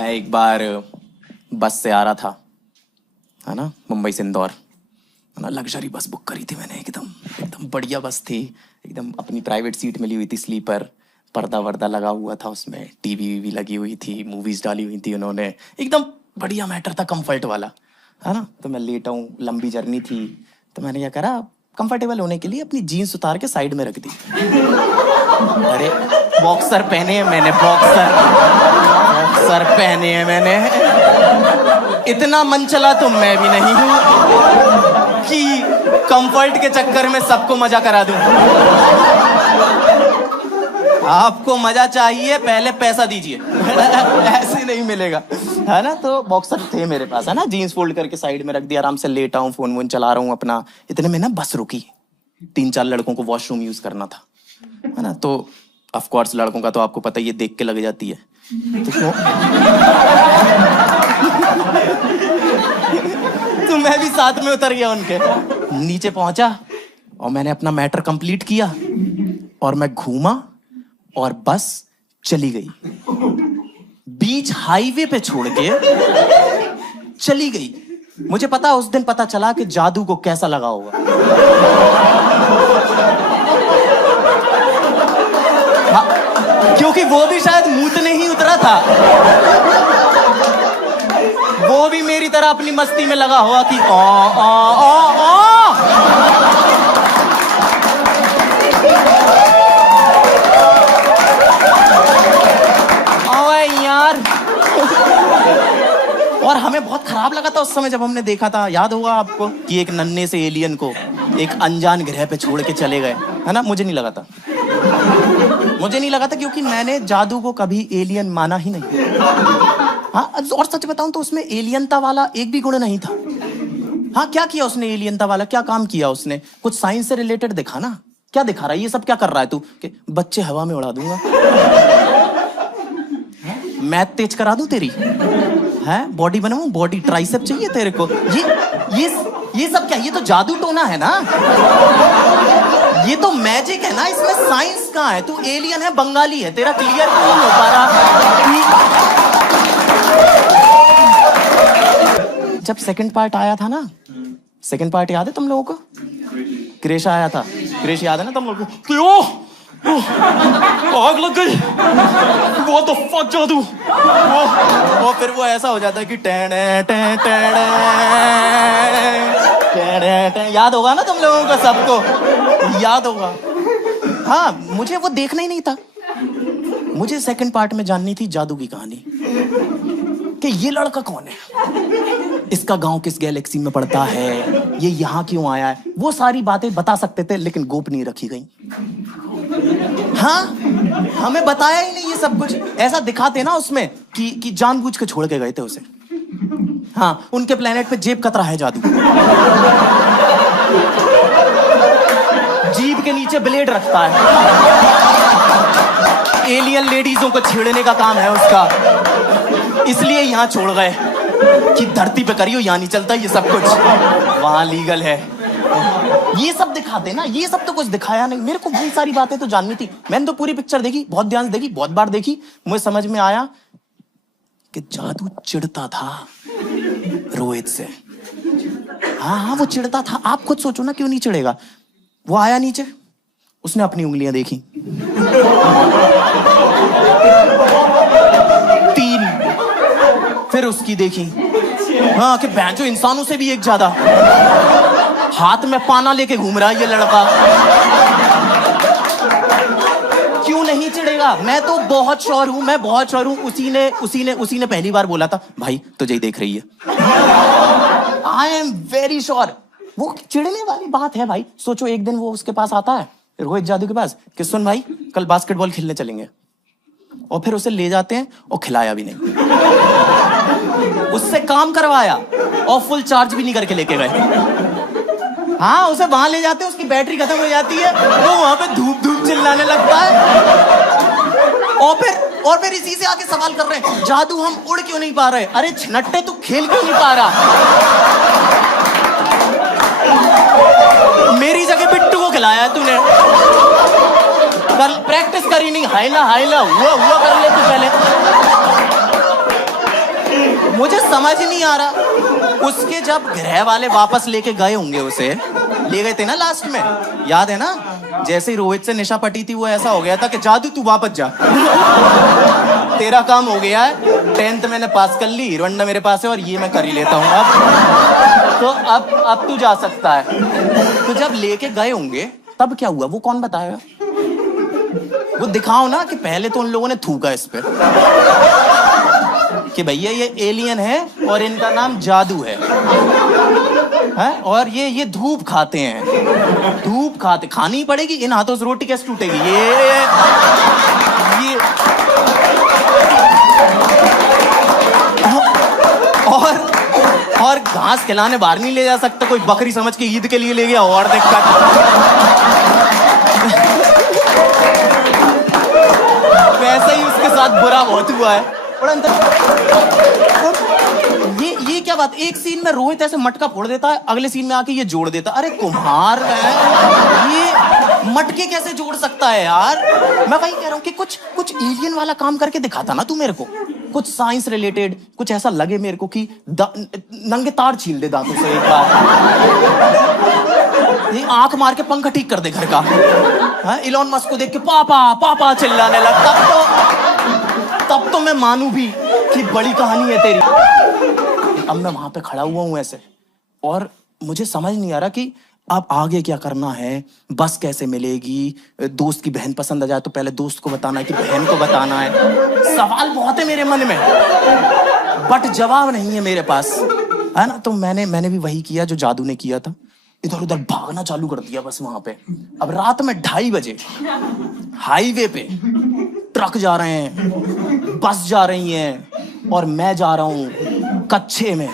मैं एक बार बस से आ रहा था, है ना, मुंबई से इंदौर, है ना। लग्जरी बस बुक करी थी मैंने, एकदम एकदम बढ़िया बस थी, एकदम अपनी प्राइवेट सीट मिली हुई थी, स्लीपर, पर्दा वर्दा लगा हुआ था उसमें, टीवी वीवी लगी हुई थी, मूवीज डाली हुई थी उन्होंने, एकदम बढ़िया मैटर था, कंफर्ट वाला, है ना। तो मैं लेटा हूँ, लंबी जर्नी थी, तो मैंने क्या करा, कंफर्टेबल होने के लिए अपनी जीन्स उतार के साइड में रख दी। अरे बॉक्सर पहने हैं मैंने, बॉक्सर पहने हैं मैंने। इतना मन चला तो मैं भी नहीं हूं कि कंफर्ट के चक्कर में सबको मजा करा दूं। आपको मजा चाहिए, पहले पैसा दीजिए। ऐसे नहीं मिलेगा, है ना। तो बॉक्सर थे मेरे पास, है ना, जीन्स फोल्ड करके साइड में रख दिया, आराम से लेटा हूँ, फोन वोन चला रहा हूँ अपना। इतने में ना बस रुकी, 3-4 लड़कों को वॉशरूम यूज करना था, है ना। तो ऑफ कोर्स लड़कों का तो आपको पता ही है, देख के लग जाती है। तो मैं भी साथ में उतर गया उनके, नीचे पहुंचा और मैंने अपना मैटर कंप्लीट किया और मैं घूमा और बस चली गई, बीच हाईवे पे छोड़ के चली गई। मुझे पता, उस दिन पता चला कि जादू को कैसा लगा होगा। हाँ, क्योंकि वो भी शायद मूतने ही उतरा था, वो भी मेरी तरह अपनी मस्ती में लगा हुआ कि ओ ओ ओ ओ। और हमें बहुत खराब लगा था उस समय जब हमने देखा था, याद होगा आपको, कि एक नन्हे से एलियन को एक अनजान ग्रह पे छोड़ के चले गए, है ना। मुझे नहीं लगा था, क्योंकि मैंने जादू को कभी एलियन माना ही नहीं। हाँ, और सच बताऊं तो उसमें एलियनता वाला एक भी गुण नहीं था। हाँ, क्या किया उसने एलियनता वाला, क्या काम किया उसने? कुछ साइंस से रिलेटेड दिखा ना, क्या दिखा रहा है, ये सब क्या कर रहा है तू? कि बच्चे हवा में उड़ा दूंगा, मैथ तेज करा दूं तेरी, है, बॉडी बनाऊं, बॉडी ट्राइसेप चाहिए तेरे को, ये सब क्या? ये तो जादू टोना है ना, ये तो मैजिक है ना, इसमें साइंस कहाँ है? तू एलियन है, बंगाली है, तेरा क्लियर क्यों नहीं हो पा रहा? जब सेकंड पार्ट आया था ना, सेकंड पार्ट याद है तुम लोगों को? क्रेश आया था, क्रेश याद है ना तुम लोगों को? क्यों आग लग गई, वो तो फक जादू। वो फिर वो ऐसा हो जाता है कि टेढ़े टेढ़े टेढ़े, याद होगा ना तुम लोगों को, सबको याद होगा। हाँ, मुझे वो देखना ही नहीं था, मुझे सेकंड पार्ट में जाननी थी जादू की कहानी, कि ये लड़का कौन है, इसका गांव किस गैलेक्सी में पड़ता है, ये यहाँ क्यों आया है। वो सारी बातें बता सकते थे, लेकिन गोपनीय रखी गई। हाँ, हमें बताया ही नहीं ये सब कुछ। ऐसा दिखाते ना उसमें कि जानबूझ के छोड़ के गए थे उसे। हाँ, उनके प्लेनेट पे जेब कतरा है जादू, जीभ के नीचे ब्लेड रखता है, एलियन लेडीजों को छेड़ने का काम है उसका, इसलिए यहां छोड़ गए कि धरती पे करियो, यहां नहीं चलता ये सब कुछ, वहां लीगल है। ये सब दिखाते ना, ये सब तो कुछ दिखाया नहीं। मेरे को बहुत सारी बातें तो जाननी थी, मैंने तो पूरी पिक्चर देखी, बहुत ध्यान से देखी, बहुत बार देखी। मुझे समझ में आया कि जादू चिढ़ता था रोहित से। हाँ, वो चिढ़ता था। आप खुद सोचो ना, क्यों नहीं चिढ़ेगा? वो आया नीचे, उसने अपनी उंगलियां देखी, 3, फिर उसकी देखी। हाँ, कि बैंचो इंसानों से भी एक ज्यादा, हाथ में पाना लेके घूम रहा है ये लड़का। क्यों नहीं चिढ़ेगा? मैं तो बहुत श्योर हूं, मैं बहुत श्योर हूं। उसी ने पहली बार बोला था, भाई तुझे ही देख रही है। आई एम वेरी श्योर वो चिढ़ने वाली बात है भाई। सोचो, एक दिन वो उसके पास आता है, रोहित जादू के पास, कि सुन भाई, कल बास्केटबॉल खेलने चलेंगे, और फिर उसे ले जाते हैं और खिलाया भी नहीं, उससे काम करवाया और फुल चार्ज भी नहीं करके लेके गए। हाँ, उसे वहां ले जाते हैं, उसकी बैटरी खत्म हो जाती है, वो वहां पे धूप धूप चिल्लाने लगता है, और फिर इसी से आके सवाल कर रहे हैं, जादू हम उड़ क्यों नहीं पा रहे? अरे छनट्टे, तू खेल क्यों नहीं पा रहा? मेरी जगह बिट्टू को खिलाया है तूने, कल प्रैक्टिस करी नहीं, हाइला हुआ कर ले तू पहले। समझ नहीं आ रहा। उसके जब गृह वाले वापस लेके गए होंगे, उसे ले गए थे ना लास्ट में, याद है ना? जैसे ही रोहित से निशा पटी थी, वो ऐसा हो गया था कि जादू तू वापस जा, तेरा काम हो गया है, 10th मैंने पास कर ली, हीरो होंडा मेरे पास है और ये मैं कर ही लेता हूँ अब, तो अब तू जा सकता है। तो जब लेके गए होंगे तब क्या हुआ वो कौन बताएगा? वो दिखाओ ना कि पहले तो उन लोगों ने थूका इस पे कि भैया ये एलियन है और इनका नाम जादू है, और ये धूप खाते हैं, धूप खानी ही पड़ेगी, इन हाथों से रोटी कैसे टूटेगी? ये और घास खिलाने बाहर नहीं ले जा सकता, कोई बकरी समझ के ईद के लिए ले गया और वैसे ही उसके साथ बुरा बहुत हुआ है। और ये क्या बात, एक सीन में रोहित ऐसे मटका फोड़ देता है, अगले सीन में आके ये जोड़ देता। अरे कुम्हार है, ये मटके कैसे जोड़ सकता है यार? मैं वही कह रहा हूँ कि कुछ एलियन वाला काम करके दिखाता ना तू मेरे को, कुछ साइंस रिलेटेड, कुछ ऐसा लगे मेरे को कि नंगे तार छील दे दांतों से एक बार, ये आंख मार के पंखा ठीक कर दे घर का। इलॉन मस्क को देख के पापा पापा चिल्लाने लग, तब तो मैं मानू भी कि बड़ी कहानी है तेरी। अब मैं वहां पे खड़ा हुआ हूं ऐसे, और मुझे समझ नहीं आ रहा कि अब आगे क्या करना है, बस कैसे मिलेगी, दोस्त की बहन पसंद आ जाए तो पहले दोस्त को बताना है कि बहन को बताना है। सवाल बहुत है मेरे मन में, बट जवाब नहीं है मेरे पास, है ना? तो मैंने भी वही किया जो जादू ने किया था, इधर उधर भागना चालू कर दिया बस वहां पे। अब रात में 2:30 बजे हाईवे पे ट्रक जा रहे हैं, बस जा रही हैं, और मैं जा रहा हूं कच्चे में।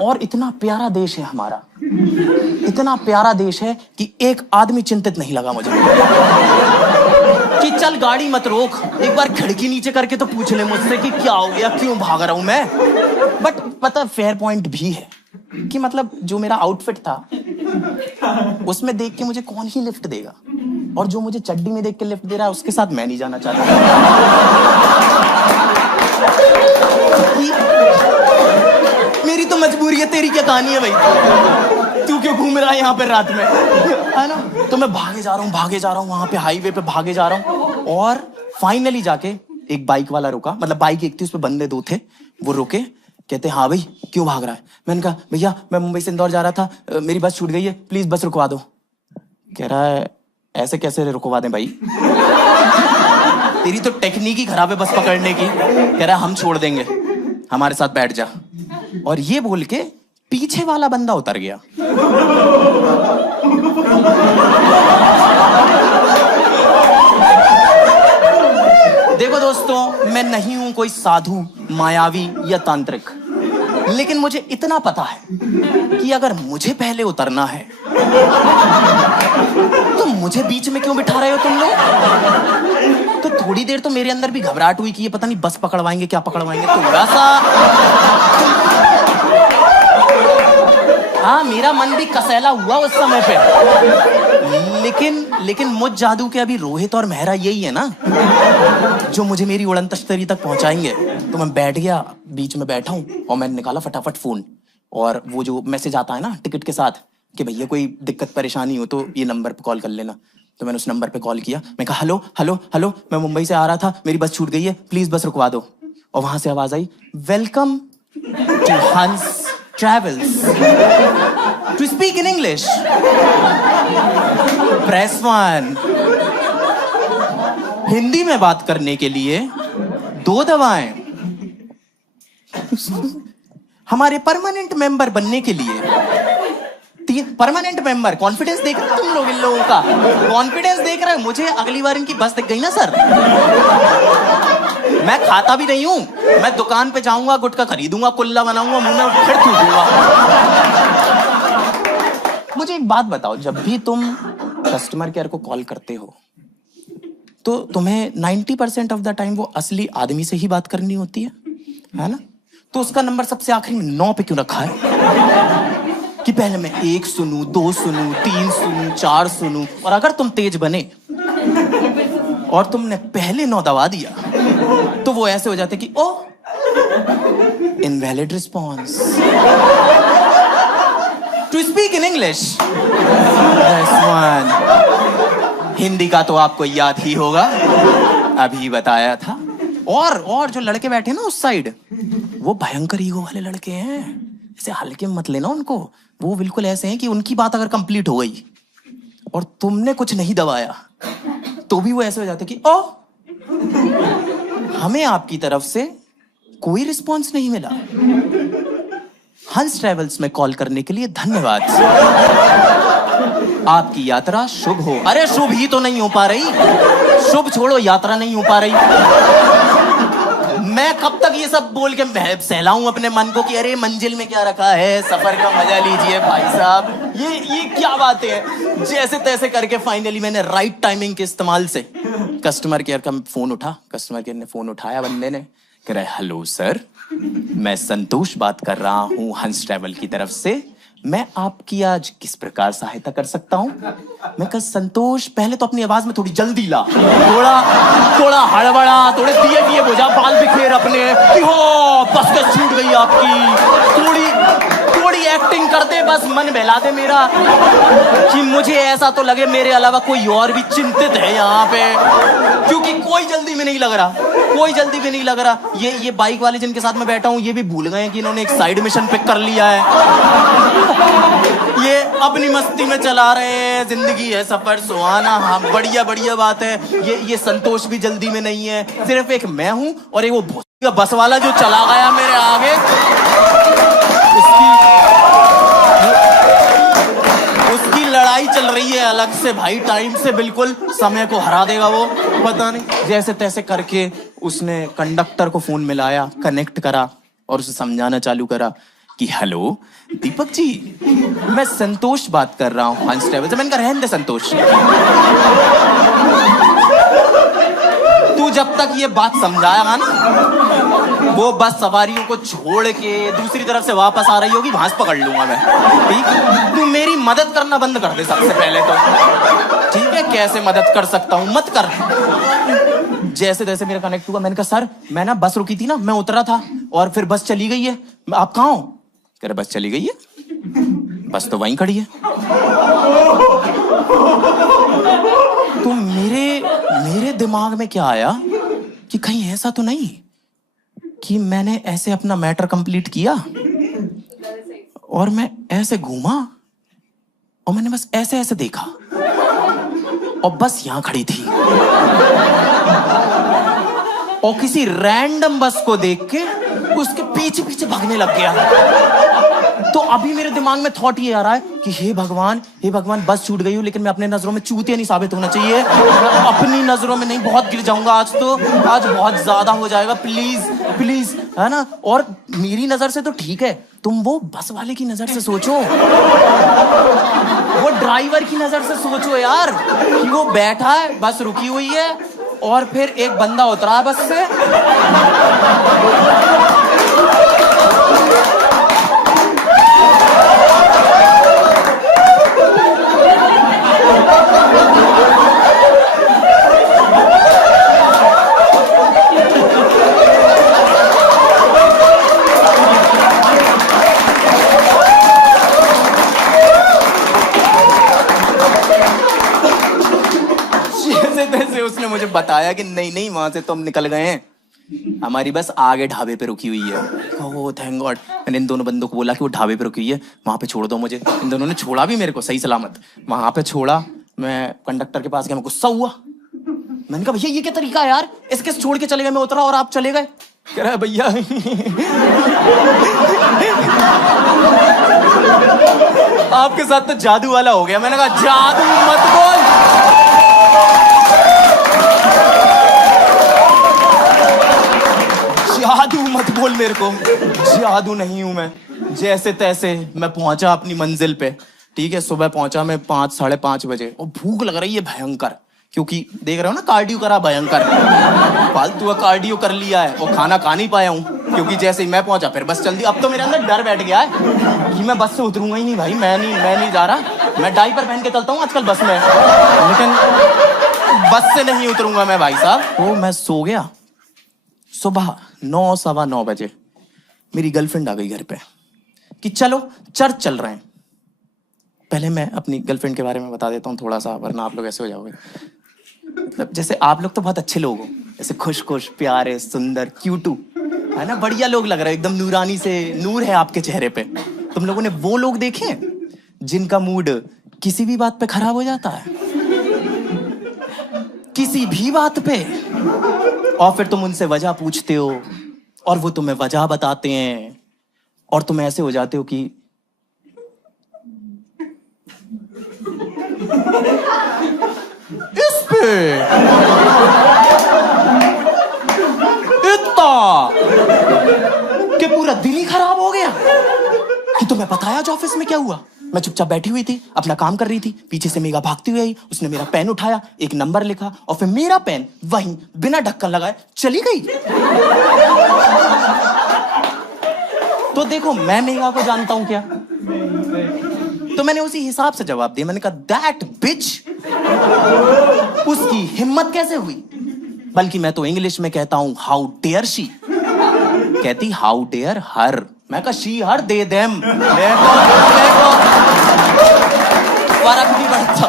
और इतना प्यारा देश है हमारा, इतना प्यारा देश है कि एक आदमी चिंतित नहीं लगा मुझे कि चल गाड़ी मत रोक, एक बार खिड़की नीचे करके तो पूछ ले मुझसे कि क्या हो गया, क्यों भाग रहा हूं मैं। बट पता फेयर पॉइंट भी है कि मतलब जो मेरा आउटफिट था उसमें देख के मुझे कौन ही लिफ्ट देगा, और जो मुझे चड्डी में देख के लिफ्ट दे रहा है उसके साथ मैं नहीं जाना चाहता। मेरी तो मजबूरी है, तेरी क्या कहानी है भाई? तू क्यों घूम रहा है यहाँ पे रात में, है ना? तो मैं भागे जा रहा हूँ वहां पे हाईवे पे भागे जा रहा हूँ, और फाइनली जाके एक बाइक वाला रुका, मतलब बाइक एक थी उसपे बंदे 2 थे, वो रुके, कहते हाँ भाई क्यों भाग रहा है? मैंने कहा भैया मैं मुंबई से इंदौर जा रहा था, मेरी बस छूट गई है, प्लीज बस रुकवा दो। कह रहा है ऐसे कैसे रुकवा दें भाई, तेरी तो टेक्निक ही खराब है बस पकड़ने की। कह रहा है हम छोड़ देंगे, हमारे साथ बैठ जा। और ये बोल के पीछे वाला बंदा उतर गया। देखो दोस्तों, मैं नहीं हूं कोई साधु, मायावी या तांत्रिक, लेकिन मुझे इतना पता है कि अगर मुझे पहले उतरना है तो मुझे बीच में क्यों बिठा रहे हो तुम लोग? तो थोड़ी देर तो मेरे अंदर भी घबराहट हुई कि ये पता नहीं बस पकड़वाएंगे क्या पकड़वाएंगे, थोड़ा सा हाँ मेरा मन भी कसैला हुआ उस समय पे। लेकिन मुझ जादू के अभी रोहित और मेहरा यही है ना जो मुझे मेरी उड़न तश्तरी तक पहुंचाएंगे। तो मैं बैठ गया, बीच में बैठा हूं, और मैंने निकाला फटाफट फोन, और वो जो मैसेज आता है ना टिकट के साथ कि भैया कोई दिक्कत परेशानी हो तो ये नंबर पे कॉल कर लेना। तो मैंने उस नंबर पे कॉल किया, मैं कहा हेलो हेलो हेलो, मैं मुंबई से आ रहा था, मेरी बस छूट गई है, प्लीज बस रुकवा दो। और वहां से आवाज आई, welcome to Hans travels, to speak in English press 1, Hindi में बात करने के लिए 2 दबाएं, हमारे परमानेंट मेंबर बनने के लिए 3 परमानेंट मेंबर। कॉन्फिडेंस देख रहे हो तुम लोग, इन लोगों का कॉन्फिडेंस देख रहे हो। मुझे अगली बार इनकी बस दिख गई ना सर, मैं खाता भी नहीं हूं, मैं दुकान पे जाऊंगा, गुटखा खरीदूंगा, कुल्ला बनाऊंगा, मुंह में फिर थूकूंगा। मुझे एक बात बताओ, जब भी तुम कस्टमर केयर को कॉल करते हो तो तुम्हें 90% ऑफ द टाइम वो असली आदमी से ही बात करनी होती है ना? तो उसका नंबर सबसे आखिरी में 9 पे क्यों रखा है कि पहले मैं 1 सुनूं, 2 सुनूं, 3 सुनूं, 4 सुनूं? और अगर तुम तेज बने और तुमने पहले 9 दबा दिया तो वो ऐसे हो जाते कि oh invalid response. To speak in English. Hindi का तो आपको याद ही होगा, अभी बताया था। और जो लड़के बैठे ना उस साइड, वो भयंकर ईगो वाले लड़के हैं। ऐसे हल्के में मत लेना उनको। वो बिल्कुल ऐसे हैं कि उनकी बात अगर कंप्लीट हो गई और तुमने कुछ नहीं दबाया तो भी वो ऐसे हो जाते कि ओ, हमें आपकी तरफ से कोई रिस्पॉन्स नहीं मिला। हंस ट्रेवल्स में कॉल करने के लिए धन्यवाद। आपकी यात्रा शुभ हो। अरे शुभ ही तो नहीं हो पा रही। शुभ छोड़ो, यात्रा नहीं हो पा रही। मैं कब तक ये सब बोल के सहलाऊं अपने मन को कि अरे मंजिल में क्या रखा है, सफर का मजा लीजिए भाई साहब। ये क्या बातें हैं। जैसे तैसे करके फाइनली मैंने राइट टाइमिंग के इस्तेमाल से कस्टमर केयर का फोन उठा। कस्टमर केयर ने फोन उठाया, बंदे ने कह रहा है हेलो सर, मैं संतोष बात कर रहा हूं हंस ट्रैवल की तरफ से। मैं आपकी आज किस प्रकार सहायता कर सकता हूं? मैं कहा संतोष, पहले तो अपनी आवाज में थोड़ी जल्दी ला, थोड़ा हड़बड़ा, थोड़े दिए बुझा, बाल बिखेर अपने कि हो बस के छूट गई आपकी। थोड़ी एक्टिंग कर दे, बस मन बहला दे मेरा कि मुझे ऐसा तो लगे मेरे अलावा कोई और भी चिंतित है यहाँ पे, क्योंकि कोई जल्दी में नहीं लग रहा, कोई जल्दी में नहीं लग रहा। ये बाइक वाले जिनके साथ में बैठा हूँ ये भी भूल गए कि इन्होंने एक साइड मिशन पिक कर लिया है। ये अपनी मस्ती में चला रहे हैं, जिंदगी है सफर सुहाना। हाँ बढ़िया बात है। ये संतोष भी जल्दी में नहीं है, सिर्फ एक मैं हूं और एक वो बस वाला जो चला गया मेरे आगे। उसकी लड़ाई चल रही है अलग से भाई, टाइम से बिल्कुल समय को हरा देगा वो, पता नहीं। जैसे तैसे करके उसने कंडक्टर को फोन मिलाया, कनेक्ट करा और उसे समझाना चालू करा कि हेलो दीपक जी, मैं संतोष बात कर रहा हूँ हंस ट्रैवल से। मैंने कहा रहने दे संतोष, तू जब तक ये बात समझाएगा ना, वो बस सवारियों को छोड़ के दूसरी तरफ से वापस आ रही होगी, भांस पकड़ लूंगा मैं। ठीक, तू मेरी मदद करना बंद कर दे सबसे पहले तो। ठीक है, कैसे मदद कर सकता हूँ, मत कर। जैसे तैसे मेरा कनेक्ट हुआ। मैंने कहा सर, मैं ना बस रुकी थी ना, मैं उतरा था और फिर बस चली गई है। आप कहाँ हो? कह रहे बस चली गई है, बस तो वहीं खड़ी है। तो मेरे दिमाग में क्या आया कि कहीं ऐसा तो नहीं कि मैंने ऐसे अपना मैटर कंप्लीट किया और मैं ऐसे घूमा और मैंने बस ऐसे ऐसे देखा और बस यहां खड़ी थी और किसी रैंडम बस को देख के उसके पीछे पीछे भागने लग गया। तो अभी मेरे दिमाग में थॉट ये आ रहा है कि हे भगवान बस छूट गई हो, लेकिन मैं अपने नजरों में चूतिया नहीं साबित होना चाहिए। अपनी नजरों में नहीं, बहुत गिर जाऊंगा आज तो, आज बहुत ज्यादा हो जाएगा। प्लीज है ना। और मेरी नजर से तो ठीक है, तुम वो बस वाले की नजर से सोचो, वो ड्राइवर की नजर से सोचो यार, कि वो बैठा है, बस रुकी हुई है और फिर एक बंदा उतरा बस से। उसने मुझे बताया कि नहीं वहां से तो हम निकल गए हैं, हमारी बस आगे ढाबे पे रुकी हुई है। Oh thank God. मैंने इन दोनों बंदों को बोला कि वो ढाबे पे रुकी हुई है, वहां पे छोड़ दो मुझे। इन दोनों ने छोड़ा भी मेरे को सही सलामत, वहां पे छोड़ा। मैं कंडक्टर के पास गया, मैं गुस्सा हुआ। मैंने कहा भैया ये क्या तरीका है यार, इसके छोड़ के चले गए, मैं उतरा और आप चले गए। कह रहा है भैया आपके साथ तो जादू वाला हो गया। मैंने कहा जादू मत बोल, जादू मत बोल मेरे को, जादू नहीं हूं मैं। जैसे तैसे मैं पहुंचा अपनी मंजिल पे। ठीक है, सुबह पहुंचा मैं 5 साढ़े 5 बजे और भूख लग रही है भयंकर, क्योंकि देख रहे हो ना कार्डियो करा भयंकर, फालतू का कार्डियो कर लिया है और खाना खा नहीं पाया हूँ, क्योंकि जैसे ही मैं पहुंचा फिर बस चल दी। अब तो मेरे अंदर डर बैठ गया है कि मैं बस से उतरूंगा ही नहीं भाई, मैं नहीं जा रहा। मैं डायपर पहन के चलता हूँ आजकल बस में, लेकिन बस से नहीं उतरूंगा मैं भाई साहब। तो मैं सो गया। सुबह 9 सवा 9 बजे मेरी गर्लफ्रेंड आ गई घर पे कि चलो चर्च चल रहे हैं। पहले मैं अपनी गर्लफ्रेंड के बारे में बता देता हूँ थोड़ा सा, वरना आप लोग ऐसे हो जाओगे। मतलब जैसे आप लोग तो बहुत अच्छे लोग हो, ऐसे खुश खुश प्यारे सुंदर क्यूटू, है ना, बढ़िया लोग लग रहे हो, एकदम नूरानी से नूर है आपके चेहरे पे। तुम लोगों ने वो लोग देखे हैं जिनका मूड किसी भी बात पे खराब हो जाता है, किसी भी बात पे, और फिर तुम उनसे वजह पूछते हो और वो तुम्हें वजह बताते हैं और तुम ऐसे हो जाते हो कि इस पे इतना कि पूरा दिन ही खराब हो गया कि तुम्हें पता है आज ऑफिस में क्या हुआ। मैं चुपचाप बैठी हुई थी, अपना काम कर रही थी, पीछे से मेघा भागती हुई आई, उसने मेरा पेन उठाया, एक नंबर लिखा और फिर मेरा पेन वहीं बिना ढक्कन लगाए चली गई। तो देखो मैं मेघा को जानता हूं क्या, तो मैंने उसी हिसाब से जवाब दिया। मैंने कहा दैट बिच, उसकी हिम्मत कैसे हुई। बल्कि मैं तो इंग्लिश में कहता हूं हाउ डेयर शी, कहती हाउ डेयर हर। मैं कहा शी हर दे देम, फर्क नहीं पड़ता।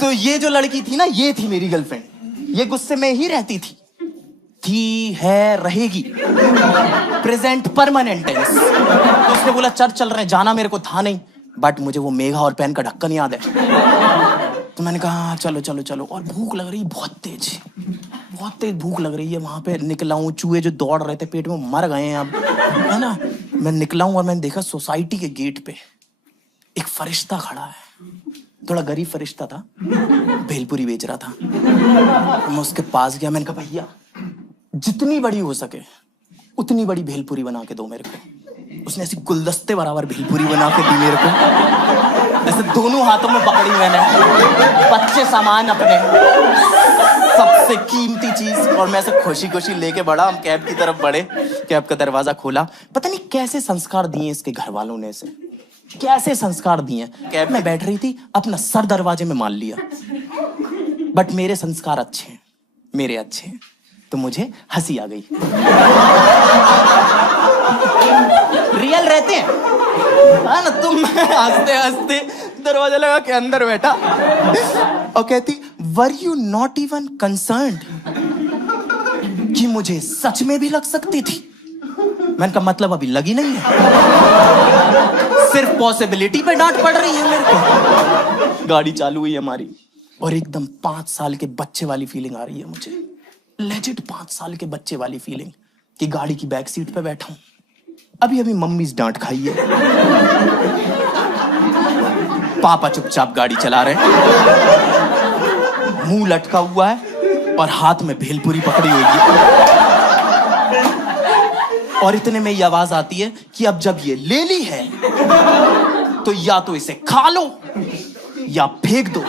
तो ये जो लड़की थी ना, ये थी मेरी गर्लफ्रेंड। ये गुस्से में ही रहती थी है, रहेगी, प्रेजेंट परमानेंट टेंस। तो उसने बोला चर्च चल रहे हैं, जाना मेरे को था नहीं, बट मुझे वो मेघा और पेन का ढक्कन याद है। तो मैंने कहा चलो चलो चलो। और भूख लग रही बहुत तेज भूख लग रही है। वहां पे निकला हूँ, चूहे जो दौड़ रहे थे पेट में मर गए हैं अब, है ना। मैं निकला हूँ और मैंने देखा सोसाइटी के गेट पे एक फरिश्ता खड़ा है, थोड़ा गरीब फरिश्ता था, भेलपुरी बेच रहा था। मैं उसके पास गया, मैंने कहा भैया जितनी बड़ी हो सके उतनी बड़ी भेलपुरी बना के दो मेरे को। उसने ऐसी गुलदस्ते बराबर भेलपुरी बना के दी मेरे को, ऐसे दोनों हाथों में पकड़ी मैंने, बच्चे सामान अपने, सबसे कीमती चीज, और मैं ऐसे खुशी खुशी लेके बढ़ा। हम कैब की तरफ बढ़े, कैब का दरवाजा खोला। पता नहीं कैसे संस्कार दिए इसके घर वालों ने इसे, कैसे संस्कार दिए। कैब में बैठ रही थी, अपना सर दरवाजे में मान लिया। बट मेरे संस्कार अच्छे हैं, मेरे अच्छे हैं, तो मुझे हंसी आ गई। रियल रहते हैं, हाँ ना। तुम हंसते हंसते दरवाजा लगा के अंदर बैठा और कहती were you not even concerned कि मुझे सच में भी लग सकती थी। मैंने कहा मतलब अभी लगी नहीं है, सिर्फ पॉसिबिलिटी पे डांट पड़ रही है मेरे को। गाड़ी चालू हुई हमारी और एकदम 5 साल के बच्चे वाली फीलिंग आ रही है मुझे, लेजिट 5 साल के बच्चे वाली फीलिंग कि गाड़ी की बैक सीट पे बैठा हूं, अभी अभी मम्मी से डांट खाई है, पापा चुपचाप गाड़ी चला रहे हैं, मुंह लटका हुआ है और हाथ में भेलपुरी पकड़ी हुई है। और इतने में ये आवाज आती है कि अब जब ये ले ली है तो या तो इसे खा लो या फेंक दो।